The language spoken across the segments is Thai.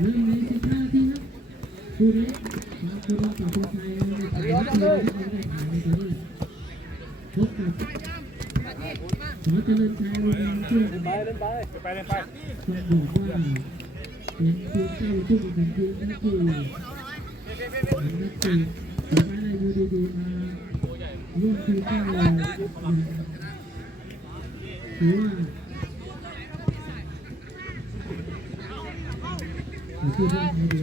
เหลืออีกสิบห้าทีครับคู่นี้มาคุณต่อคุณชัยไม่ผ่านไม่ได้ผ่านในตอนนี้พบกับขอเจริญชัยลุงช่วยไปเล่นไปไปเล่นไปต้องบอกว่าเป็นทีมเจ้าทุกคนทีมนักกีฬานักกีฬาถือว่ได้ดูดีๆมาร่วมทีมเจ้าอว่าพูดได้ไงดี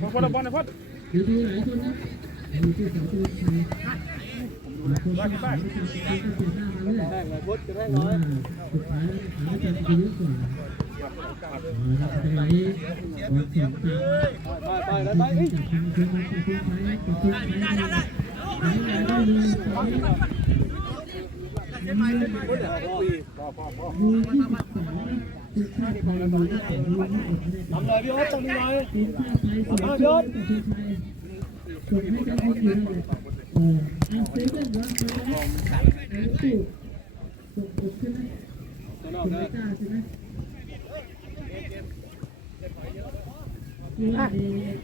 บางคนละบอลนะพ่อ ดูดูหลายคนนะดูที่สาวตัวชัยบางคนก็ขายไม่ทันก็เปลี่ยนหน้ามาเรื่อยแข่งเลยพุทธจะได้แต่น้อว่ายสุดท้ายหาจะไปเยอะกว่านะครับจังหวะนี้บอลเสียบจากไปไปแล้วไปเอ้ยจากทางเชียงรายจากทีมไทยจากทีมไทยได้ได้ได้ได้เลยตอนนี้พุทธอะปีพอพอพอดูที่สิบสองทีมชาติไทยดูได้แต่ดูไม่อดไม่ได้ทำหน่อยพี่โอ๊ตทำหน่อยทีมชาติไทยสวยสุ ดกับทีมไทยส่งให้เจ้าทีมเลยเออเอาซเว่นวันไปแล้วไอ้ตู้ส่งอกใช่ไหมตัวนส่กงนะไม่กล้าใช่ไหมนี่เอง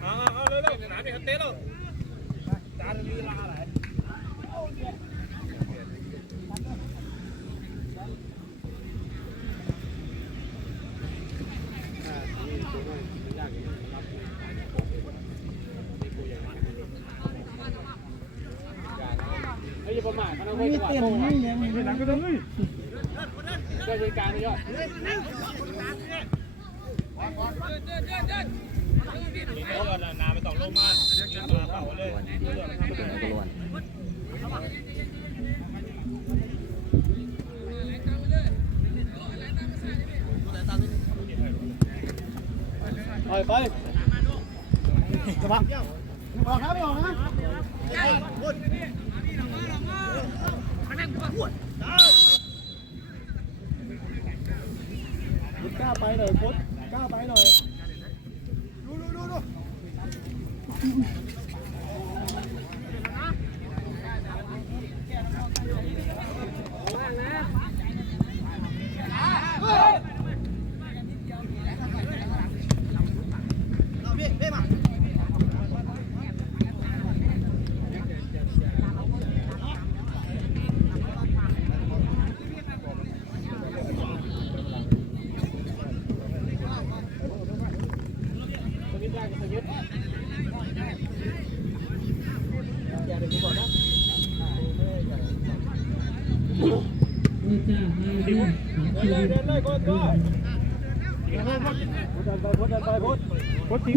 เอาเอาเร็วเร็วหนามีคันเต้แล้วจานมีลาอะไร ไม่ใช่ประมาท มันเอาไว้จังหวะโค้งอะไม่หนังก็ต้องเลยช่วยการไม่ยอดเออนาไม่ต้องลมามาเป่าเลยไปไปกระบะออกนะไม่ออกนะพุทธกล้าไปหน่อยพุทธกล้าไปหน่อย โอ้จ้ามาเรื่อง ของชีวิตเดินเลยโค้ชก็พุทธไปพุทธไปพุทธกดทิ้ง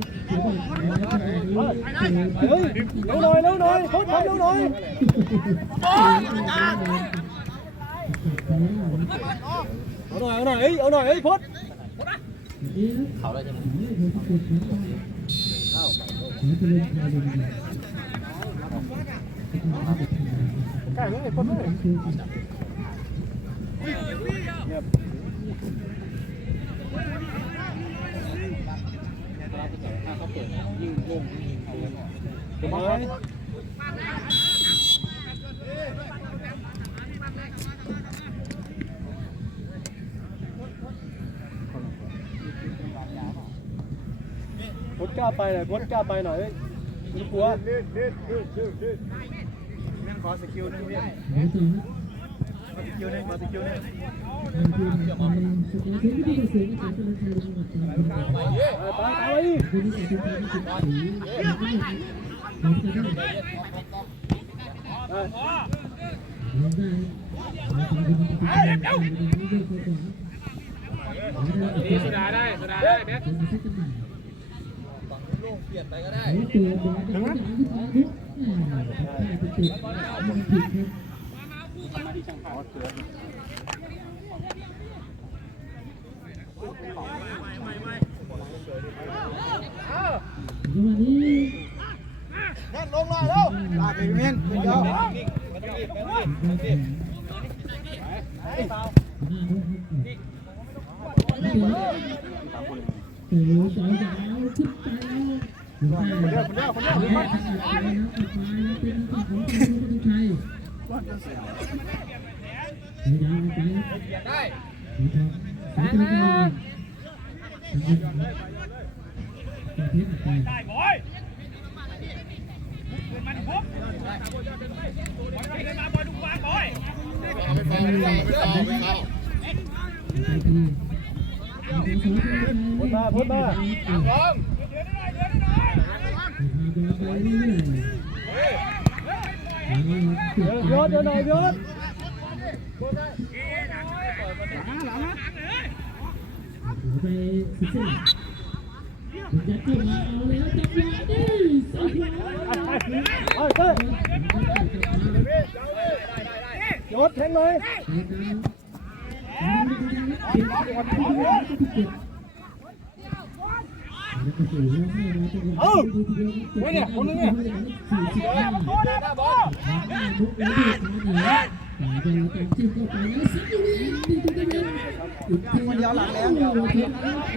นะเดินเดินเดินสุดยอดเออเดี๋ยวมีเรื่องจะเล่าเราพูดถึงเลยอะสองอาทิตย์เฮ้ยฉีกไปดิคนนึงเนี่ยดึงตัวนักเตะกันตั้งเลยอะพี่โอ๊ต มามามาดิดิอย่ารอพี่โอ๊ตอย่ารอจังหวะ นึงมาแล้วพุทธตามนะเอาพี่โอ๊ตแม็กขึ้นนะแม็กขึ้นนะเฮ้ยเร็วหน่อยเร็น่อยพุทธทำเร็วหน่อยเอาหน่อยเอาหน่อยเอ้ยเอาหน่อยเอ้ยพุทธเขาได้จะเข้าเขาจะเล่นคาร์ดใกล้เลยคนเลยถูกไหมพุทธกล้าไปหน่อยพุทธกล้าไปหน่อยเอ้ย ไม่กลัวนั่นขอสกิลนึงพี่เขาจะสกิลนึงขอสกิลนึงทำทีมทำสกอร์เทนที่ประสงค์อาจารย์ เจริญชัยจังหวัดตรังไปไปไปวันนี้จะเป็นการฝึกสีแล้วก็เราจะได้ไปได้เราจะเป็นการฝึกสีนี้เรื่องก่อนนี่สุดาได้สุดาได้แบ็คเป็นมาสักจังหวเปลี่ยนไปก็ได้โอ้ตัวบอลจะไม่ได้ขึ้นมาทุกแหม่ได้ไปติดมันผิดครับจังหวะนี้แน่นลงเลยแล้วลากไปเมนเดียวนิ่งไม่ต้องรีบไม่ต้องรีบไม่ต้องรีบหน้าด้วยครับโอ้โหสองสาวขึ้นไปแล้วคนเดียวคนเดียวคนเดียวคนเดียวเป็นของของคุณชัยยาวไปได้สายตาทางทางประเทศไทยได้บอยมันปุ๊บบอยขึ้นมาบอยดูวางบอยไปเข้าไปเข้าไปทีพ้นมาพ้นมาลองเดือดได้เดือดได้พาบอลไปเรื่อยๆยอดเดี๋ยวหน่อยยอดไปสิบสี่จะเข้ามาเอาแล้วจับยาดิสักวันไปยศแทงเลยเอ้าไว้เนี่ยคนนึงเนี่ยเดินหน้าบอลลุกแล้วดูขาเหนือแต่เราแต่จิ้มเข้าไปแล้วสักทีดีดีดีอีกทีเดียวหลังแล้วบอลเลยบอล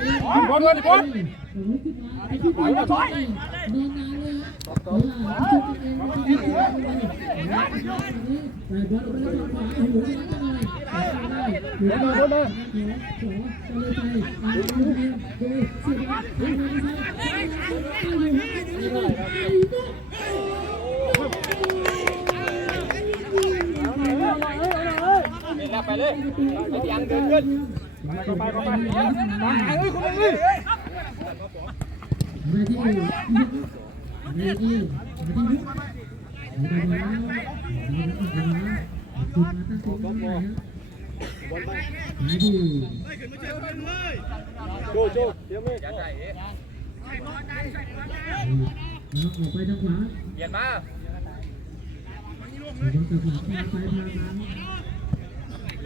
โอ้โหขึ้นมาไอ้ที่บอลมาถอยนอนนานเลยเพราะว่าชุดเองมันที่ดีเลยแต่บอลไปแล้วขวาโอ้โหยังไงได้เดี๋ยวมาขอขอขอเลยไปอ่าลูกเดียวโดยเสียบอลไปไปไป เลยไปยังเดินขึ้นไปไปไปไปไปเฮ้ยคุณเลย มาที่มาที่มาที่ยุมาที่มาแล้วมาแล้วคุณมาตั้งตัวได้แล้วมาที่ โจโจเดี๋ยวไม่ได้ แล้วออกไปทางขวา เปลี่ยนมา เดี๋ยวกลับหลังพาไปพามา บอลนี้ตัว เฮ้ยเอามาจับมาแล้ว เยอะหน่อยเลยจับมาก่อนจับมานิดนึงต้องทำหน้าไว้โจทำหน้าไว้โจโจไปโจจีบกันเลยไปโจ ขอไปลงไปลงมาไม่ต่อขอไปใช้ เฮ้ยเดียวคนเดียวคนเดียวสองตัวสามตัว ดาววิ่งไปแล้วโอ้โหได้นะลงได้นะหลังไปเลย เดินเดินดีไหม เด็ดเด็ดเด็ดเด็ดเด็ดขวาของของจะเป็นการเรียนโยกโยกซ้ายโยกขวา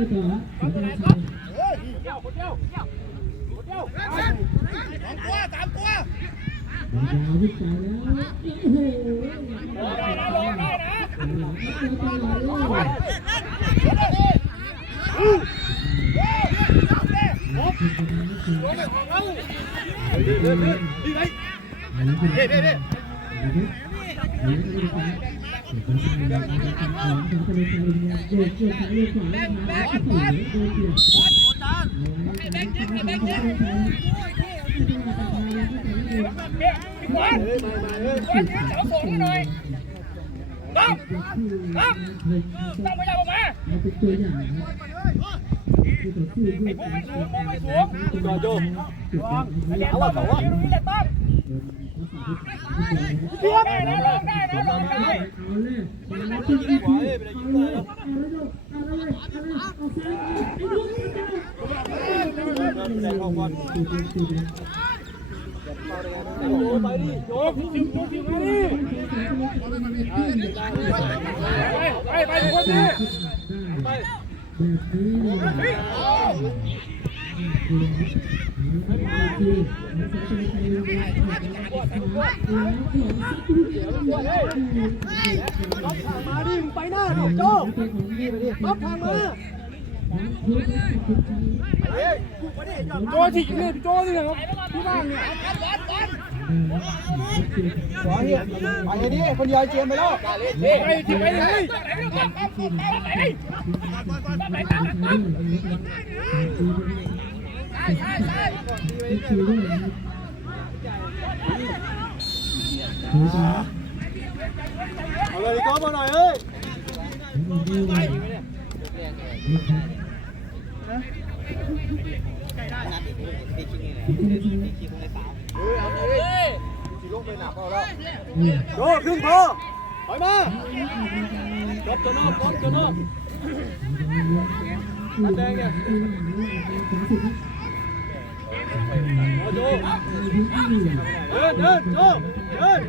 วมาโอ้โหโดนเกี่ยวแบงค์ยึดแบงค์ยึดบอล เฮ้ยมามาเฮ้ยเสาส่งหน่อยต้องต้องต้องไม่ยอมออกมาเราเป็นตัวอย่างนะคือต่อสู้ด้วยการต่อสู้ต่อโยมจุดนี้เอาว่าต่อว่าจะต้องเรียบได้นะลงได้นะลงได้เอาเลยมาตึ้งอีกทีเอาเลยเอาเลยเอาเลยเอาเลยเอาซ้ายไอ้ลูกมันจะเอาบอลจุดจุดจุด ไปดิโจพี่จิ๋วโจจิ๋วมาดิไปไปคนนี้ไปแบบนี้แล้วรับทางมาดิไปหน้าดิโจรับทางมา โจฉีกเลยโจนี่ครับที่บ้านเนี่ยขอเฮียไปเลยดิคนเดียวเจียมไปแล้วไปที่ไปเลยเอาเลยก๊อฟมาหน่อยเอ้ย เฮ้ยเอาเลยขี่ลงไปหนักเอาแล้วโจขึ้นพอถอยมาจบจะนอกจบจะนอกอันแดงเนี่ยโจเดินเดินโจเดิน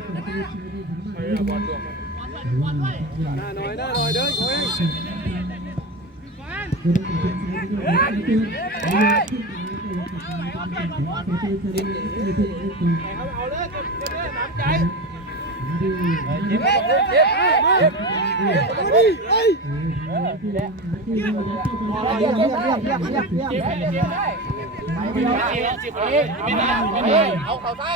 หน้าหน่อยหน้าหน่อยเดินเขาเอง เอาเลยเก็บเก็บเลยน้ำใจเก็บเก็บเก็บเก็บมาเก็บมาดิเอ้ยเรียบเรียบเรียบเรียบเรียบเรียบเรียบเอาเขาใส่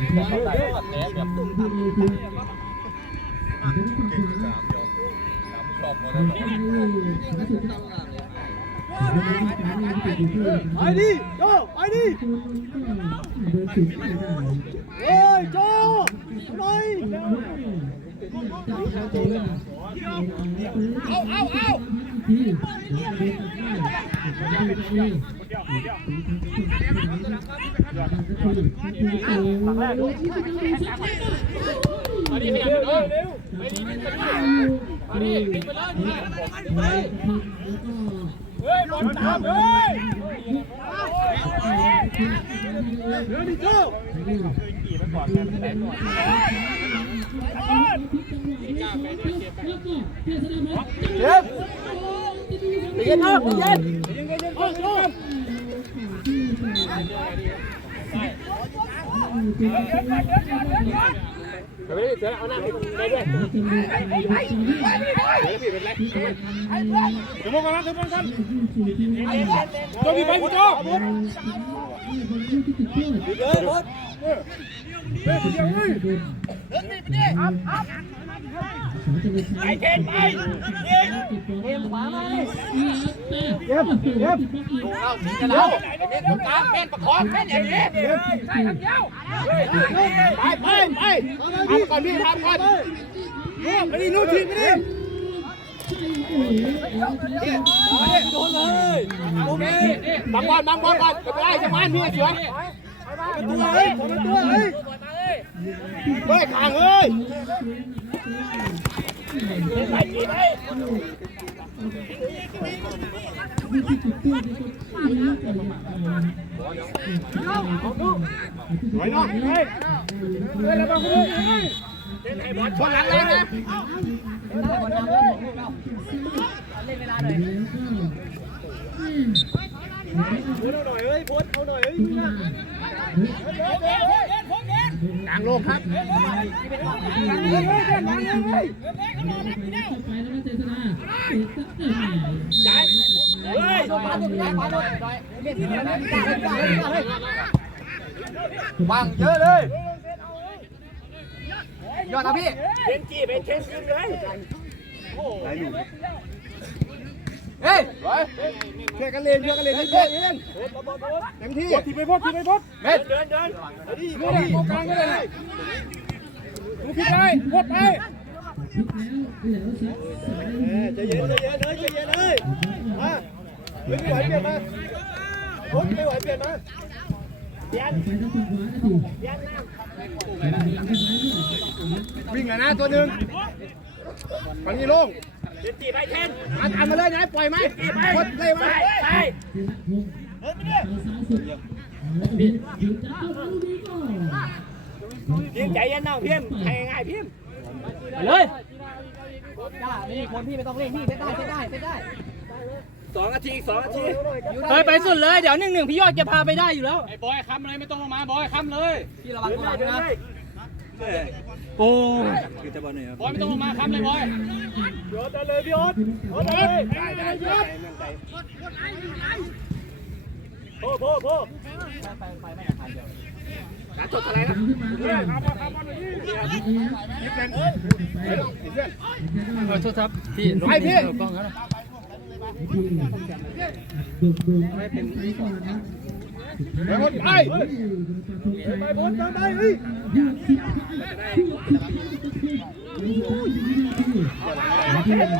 ไปดิโจไปดิเฮ้ยโจหน่อยเอาเอาเอา อันนี้ขยันเลยเร็วไปดีไปดีไปดีไปเลยเฮ้ยบอลตามเฮ้ยเดี๋ยวดิโจเจ็บเย็นนะเย็นเฮ้ยเดี๋ยวเอาหน้าไปไปด้วยเดี๋ยวมองกันนะเดี๋ยวมองกันโจพี่ไปพี่โจเดินรถเฮ้ยเฮ้ยเดี๋ยวเฮ้ยไปเทนไปยิงเจ็บเจ็บเอาทีกันแล้วเล่นตรงกลางเล่นประคองเล่นอย่างนี้ใช่ทั้งเดียวไปไปไปทำก่อนพี่ทำก่อนไปดินู่นทีไปดิ โดนเลยโอเคบังบอลบังบอลก่อนไปได้จังหวะนี่เสวยตัวเฮ้ยผมเป็นตัวเฮ้ยเฮ้ยทางเอ้ยไปกี่ไปไหวน้องเฮ้ยเฮ้ยแล้วมาคุยเฮ้ย บอลหลังแรงนะพูดเอาหน่อยเฮ้ยพูดเอาหน่อยเฮ้ยมึงอะกลางโลกครับเฮ้ยเฮ้ยเฮ้ยเฮ้ยเฮ้ยเฮ้ยบังเยอะเลย ยอดนะพี่เชนจี้ไปเชนยิงเลยเฮ้ยช่วยกันเล่นช่วยกันเล่นเล่นเล่นเล่นเต็มที่ทีไปพดทีไปพดเม็ดเดินเดินดูดิตรงกลางก็ได้ดูพี่ไปพดไปใจเย็นใจเย็นเลยใจเย็นเลยมาไม่ไหวเปลี่ยนมาพดไม่ไหวเปลี่ยนมา วิ่งเลยนะตัวหนึ่งฝั่งนี้ลงเชนจี้ไปเชนมาทำมาเลยนะปล่อยไหมจี้ไปกดเลยไหมไปยิงใจเย็นน้องพิมพ์ให้ง่ายพิมพ์เลยนี่คนพี่ไม่ต้องเร่งพี่เซตได้เซตได้เซตได้ สองนาทีสองนาทีไปไปสุดเลยเดี๋ยวหนึ่งหนึ่งพี่ยอดจะพาไปได้อยู่แล้วไอ้บอยคำเลยไม่ต้องลงมาบอยคำเลยพี่ระวังตัวหลังด้วยนะโอ้บอยไม่ต้องลงมาครับเลยบอยโยนได้เลยพี่โอ๊ตโยนได้เลยได้ได้ได้โอ้โหโอ้โหขาจดอะไรนะเนี่ยครับครับมาเลยพี่ขอโทษครับพี่ไปพี่กล้องครับ ดูดูไม่เป็นไปก่อนนะไปบนไปไปบนไปเฮ้ยยืดสิบยืดสิบยืดไป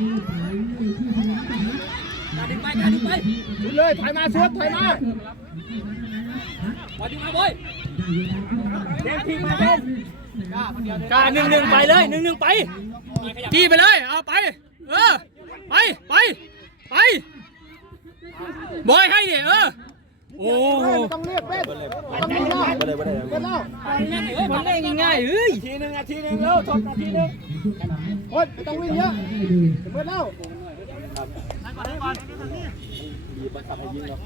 ยืดไปดูเลยถอยมาสุดถอยมากาหนึ่งหนึ่งไปเลยหนึ่งหนึ่งไปจี้ไปเลย เอาไป เออ ไปไปไปบอยให้เดี๋ยเออโอ้ต้องเรียกเป็นต้องเรียกแล้วเป็นแล้วมันได้ง่ายเฮ้ยทีนึงนาทีนึงแล้วจบนาทีนึงโอ๊ยไม่ต้องวิ่งเยอะเป็นแล้ว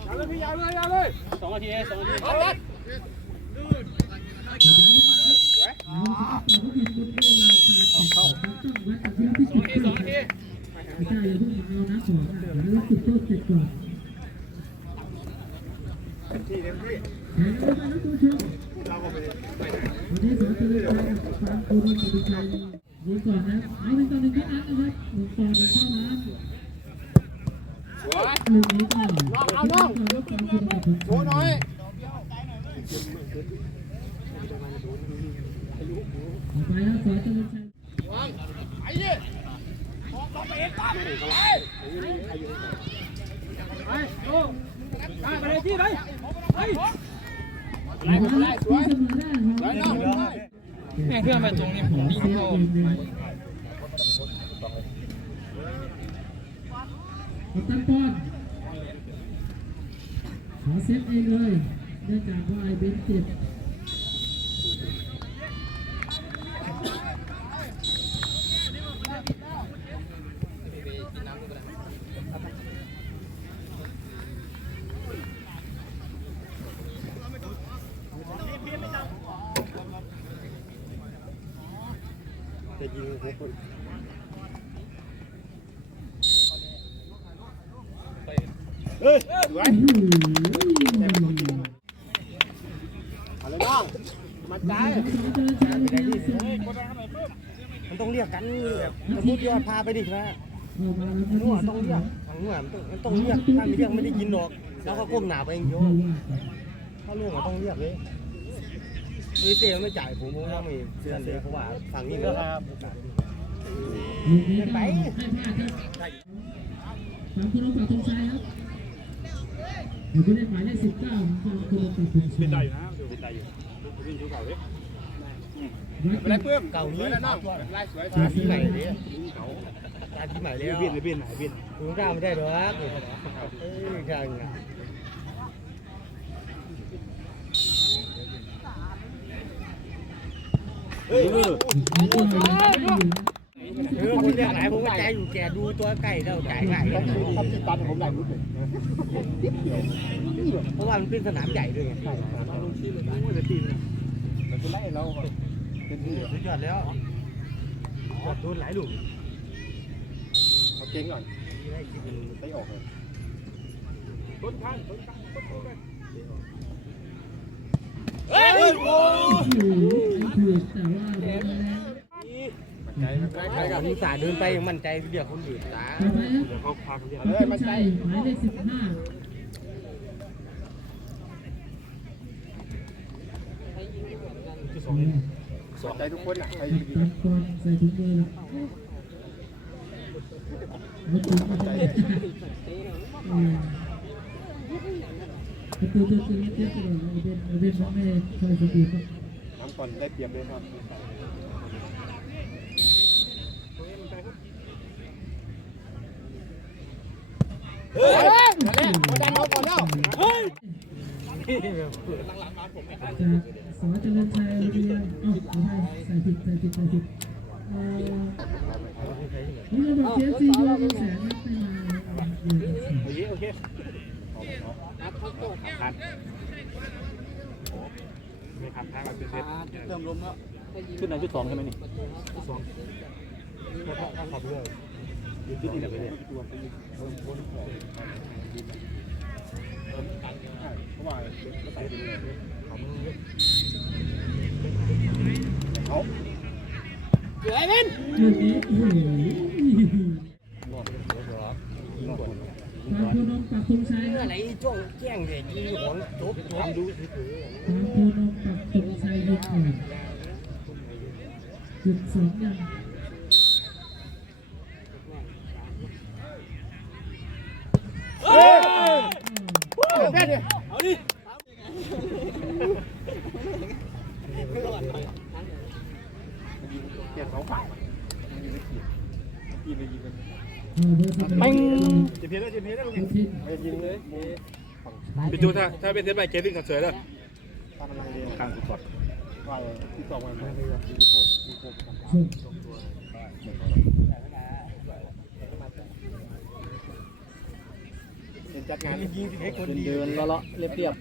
เอาเลยพี่ยาวเลยยาวเลยสองนาทีสองนาทีเอาเลยสองนาทีสองนาที ไม่ใช่อย่าเพิ่งเอานะขอแล้วจุดโทษเสร็จก่อนเต็มที่เต็มที่แข่งกันนะตัวชมวันนี้สอนจะเล่นไปกับฟางโคโนปฏิชัยยิงก่อนนะเอาเป็นต่อหนึ่งเท่านั้นนะครับหนึ่งต่อหนึ่งเท่านั้นหนึ่งนี้ก็เอาน้องโชว์หน่อยไปนะสอนจะเล่นชัยไอ้ยี่ไปโอ้ไปไปเลย แม่เพื่อนมาตรงนี้ผมวิ่งเข้ากัปตันปอนขอเซตเองเลยเนื่องจากว่าไอ้เบนเจ็บ จะยิงหัวคนเฮ้ยไว้เอาเลยน้องมาใจมันต้องเรียกกันสมมติว่าพาไปดิใช่ไหมนู่นต้องเรียกทางนู่นมันต้องเรียกถ้าไม่เรียกไม่ได้ยินหรอก แล้วก็ก้มหนาไปเองเดียถ้าลูกมันต้องเรียกเลย นี่เต้ไม่จ่ายผมผมว่าไม่เสียเลยเพราะว่าฝั่งนี้ก็ครับลูกนี้ก็ให้พลาดครับสามคนลงฝั่งตรงซ้ายครับอยู่ที่เลขหมายเลขสิบเก้าของทางคนลงฝั่งตรงซ้ายเป็นได้อยู่นะเป็นได้อยู่วิ่งชูเก่าดิวัดเพื่อเก่านี้น้องไล่สวยตาที่ใหม่เลยตาที่ใหม่แล้วบินเลยบินไหนบินคุณกล้าไม่ได้หรอกเอ้ยกล้าไง เฮ้ยก็ได้อยู่เออคนเรียกหลายผมก็ใจอยู่แกดูตัวไก่แล้วใจไก่ทำติดตันผมได้รู้เลยเพราะว่ามันเป็นสนามใหญ่ด้วยไงใช่ลงชื่อเลยนะจะทีมมันเป็นไรเราเป็นที่สุดยอดแล้วโดนหลายลูกเขาเจ๊งก่อนไม่ออกเลยต้นข้างต้นข้างต้นข้างเฮ้ยโอ้โอ้โหไอ้ ถูกแต่ว่าโดนแล้วใครกับมีสาเดินไปยังมั่นใจเดียวคนอื่นตาต่อไปครับเดี๋ยวเขาพากันเรียนเลยมันใจหมายเลขสิบห้าที่สองสนใจทุกคนอะใครตัดตัดก่อนใส่ถุงมือแล้วเอาถุงมาใส่เออประตูตัวคือเทียบกันเลยไอ้เบนไอ้เบนของแม่คอยสปีดครับทำ ก่อนได้เปรียบเลยครับเฮ้ยมาดันเอาก่อนแล้วเฮ้ยจากสอเจริญชัยเรียนอ้าวไม่ใส่ผิดใส่ผิดใส่ผิดเอ่อนี่ระบบเทียบซีด้วยเป็นแสนนับไม่มาเรียนแสนโอเค โอเคเติมลมแล้วชุดไหนชุดสองใช่ไหมนี่แล้วก็ขับเรือยืนที่นี่แหละไปเลยเพราะว่าใส่ไปเลยเขามึงเยอะเขาลูกนี้โอ้โหบอกเลยเดี๋ยวรอยิงก่อนทางโคนมปักธงชัยเมื่คอรับไหร่ช่วงแจ้งเด็กยิงของจบจบดูสิถือ ทางโคนมปักธงชัยยิงก่อนจุดสองยัง แม่ดิ เอาดิ เกี่ยวเขาฝ่าย เออเบอร์สิบปังจะเพี้ยนแล้วจะเพี้ยนแล้วเอาทิ้งไม่ยิงเลยพี่จูถ้าถ้าเป็นเซตใหม่เกมวิ่งกับเสือแล้วตามกำลังเรียนกลางสุดว่าที่สองวันไม่ได้ยิงโทษยิงโทษส่งจัดงานยิงสิบเอ็กคนดีเดินเลาะเรียบเรียบ